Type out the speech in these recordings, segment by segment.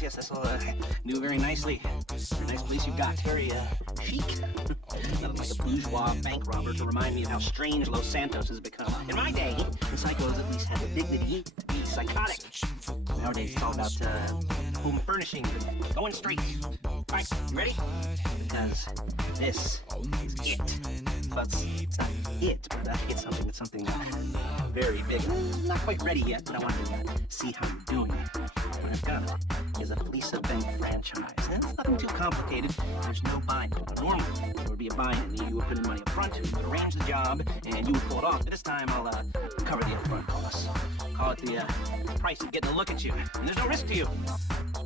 yes, this'll do very nicely. Very nice police you've got. Very, chic. Nothing like a bourgeois bank robber to remind me of how strange Los Santos has become. In my day, the psychos at least had the dignity to be psychotic. Nowadays, it's all about, home furnishing, going straight. Alright, you ready? Because this is it. Well, it's not it, but it's something very big. I'm not quite ready yet, but I want to see how you're doing. What I've got is a Fleeca bank franchise. And it's nothing too complicated. There's no buy-in. Normally, there would be a buy-in. You would put in money up front, you would arrange the job, and you would pull it off. But this time, I'll cover the upfront costs. Call it the price of getting a look at you. And there's no risk to you.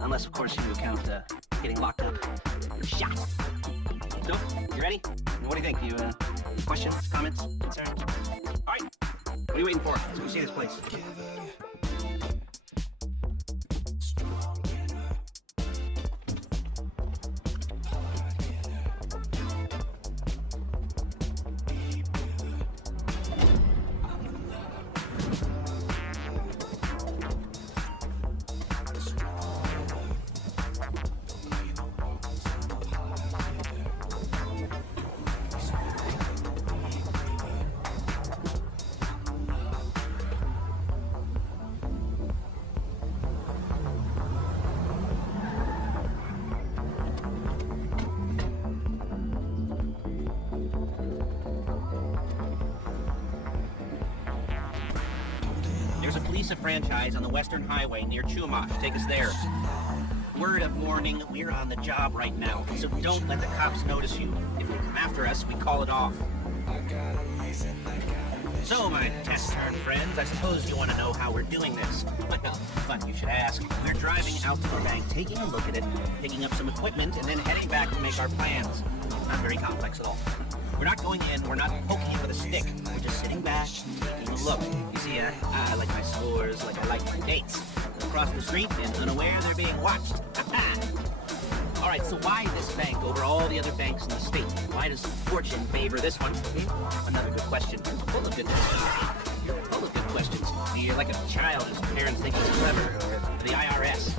Unless, of course, you account getting locked up or shot. So, you ready? What do you think? You, questions, comments, concerns? All right. What are you waiting for? Let's go see this place. There's a Fleeca franchise on the Western Highway near Chumash. Take us there. Word of warning, we're on the job right now, so don't let the cops notice you. If they come after us, we call it off. So, my test-turned friends, I suppose you want to know how we're doing this. Well, fun you should ask. We're driving out to the bank, taking a look at it, picking up some equipment, and then heading back to make our plans. Not very complex at all. We're not going in, we're not poking you with a stick. We're just sitting back, taking a look. You see, I like my scores like I like my dates. Across the street and unaware they're being watched. Alright, so why this bank over all the other banks in the state? Why does fortune favor this one? Another good question. Full of good questions. Full of good questions. You're like a child whose parents think he's clever, or the IRS.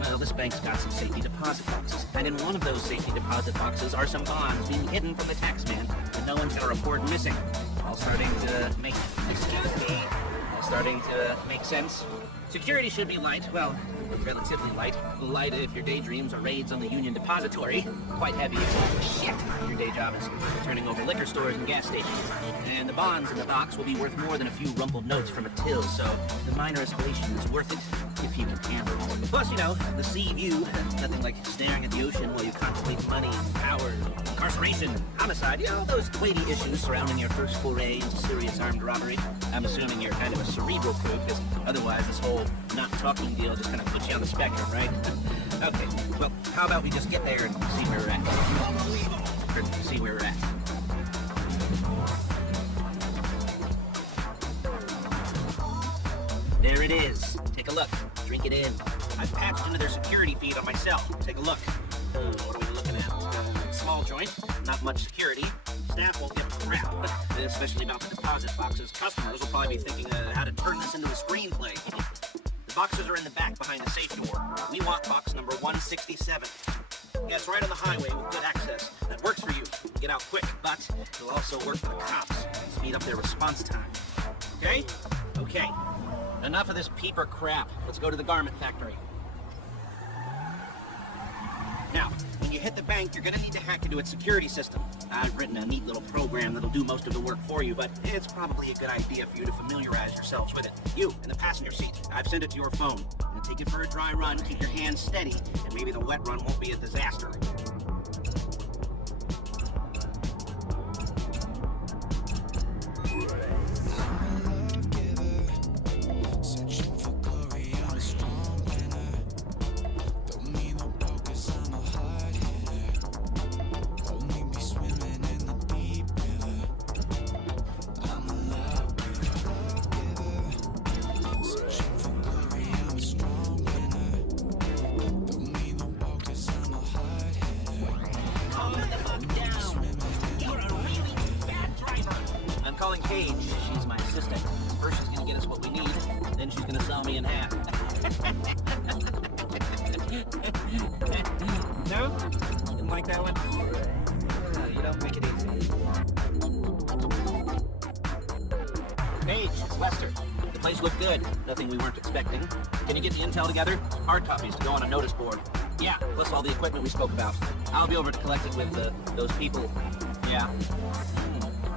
Well, this bank's got some safety deposit boxes, and in one of those safety deposit boxes are some bonds being hidden from the taxman, and no one's got a report missing. All starting to make... Excuse me! All starting to make sense. Security should be light, well, relatively light. Light if your daydreams are raids on the Union Depository. Quite heavy if, shit, your day job is turning over liquor stores and gas stations. And the bonds in the box will be worth more than a few rumpled notes from a till, so the minor escalation is worth it if you can handle it. Plus, you know, the sea view, nothing like staring at the ocean while you contemplate money, power, incarceration, homicide, you know, those weighty issues surrounding your first foray into serious armed robbery. I'm assuming you're kind of a cerebral crew, because otherwise this whole not talking deal just kind of puts you on the spectrum, right? Okay, well, how about we just get there and see where we're at? Or see where we're at. There it is. Take a look. Drink it in. I've patched into their security feed on my cell. Take a look. What are we looking at? Small joint, not much security. Staff won't give a crap, especially about the deposit boxes. Customers will probably be thinking how to turn this into a screenplay. The boxes are in the back behind the safe door. We want box number 167. Yeah, it's right on the highway with good access. That works for you. Get out quick, but it'll also work for the cops. Speed up their response time. Okay? Okay. Enough of this peeper crap. Let's go to the garment factory. Now, when you hit the bank, you're gonna need to hack into its security system. I've written a neat little program that'll do most of the work for you, but it's probably a good idea for you to familiarize yourselves with it. You, in the passenger seat, I've sent it to your phone. I'm gonna take it for a dry run, keep your hands steady, and maybe the wet run won't be a disaster. Calling Paige. She's my assistant. First she's gonna get us what we need, then she's gonna saw me in half. No? Didn't like that one? You don't make it easy. Paige, it's Lester. The place looked good. Nothing we weren't expecting. Can you get the intel together? Hard copies to go on a notice board. Yeah, plus all the equipment we spoke about. I'll be over to collect it with those people. Yeah.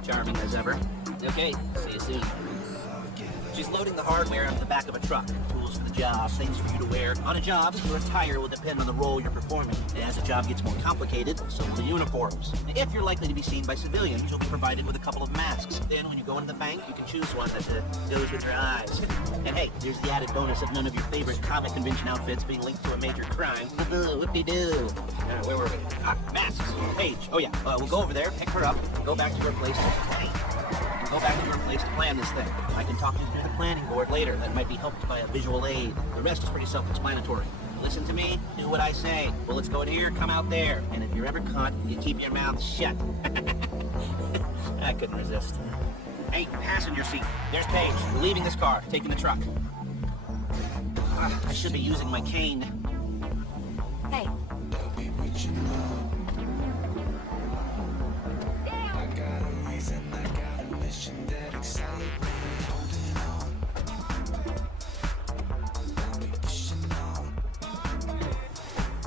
Charming as ever. Okay, see you soon. She's loading the hardware onto the back of a truck. Tools for the job, things for you to wear. On a job, your attire will depend on the role you're performing. And as the job gets more complicated, so will the uniforms. If you're likely to be seen by civilians, you'll be provided with a couple of masks. Then when you go into the bank, you can choose one that goes with your eyes. And hey, there's the added bonus of none of your favorite comic convention outfits being linked to a major crime. Whoop-de-doo. Where were we? Masks. Paige. Oh yeah, we'll go over there, pick her up, go back to her place. Go back to your place to plan this thing. I can talk you through the planning board later. That might be helped by a visual aid. The rest is pretty self-explanatory. Listen to me, do what I say. Bullets go in here, come out there. And if you're ever caught, you keep your mouth shut. I couldn't resist. Hey, passenger seat. There's Paige. We're leaving this car, taking the truck. I should be using my cane. Hey.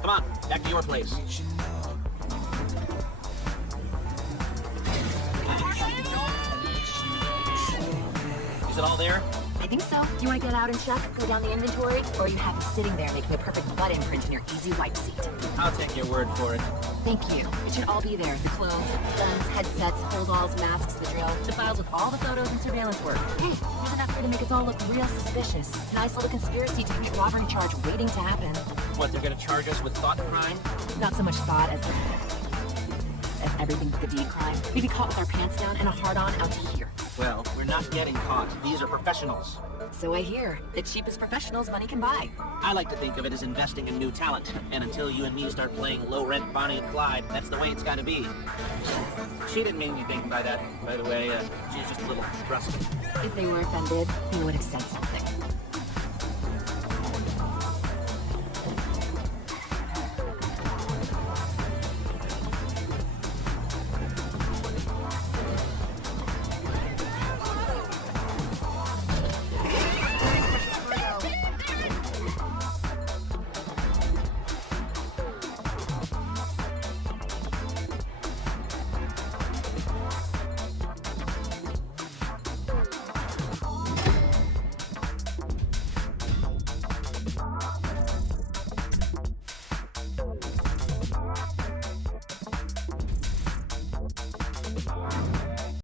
Come on, back to your place. Is it all there? I think so. You want to get out and check, go down the inventory, or you have it sitting there making a perfect butt imprint in your easy wipe seat? I'll take your word for it. Thank you. It should all be there. The clothes, guns, headsets, holdalls, masks, the drill, the files with all the photos and surveillance work. Hey, there's enough here to make us all look real suspicious. Nice little conspiracy to commit robbery charge waiting to happen. What, they're gonna charge us with thought crime? Not so much thought as everything but the deed crime. We'd be caught with our pants down and a hard-on out to here. Well, we're not getting caught. These are professionals. So I hear. The cheapest professionals money can buy. I like to think of it as investing in new talent. And until you and me start playing low-rent Bonnie and Clyde, that's the way it's gotta be. She didn't mean anything by that, by the way. She's just a little rusty. If they were offended, they would have said something.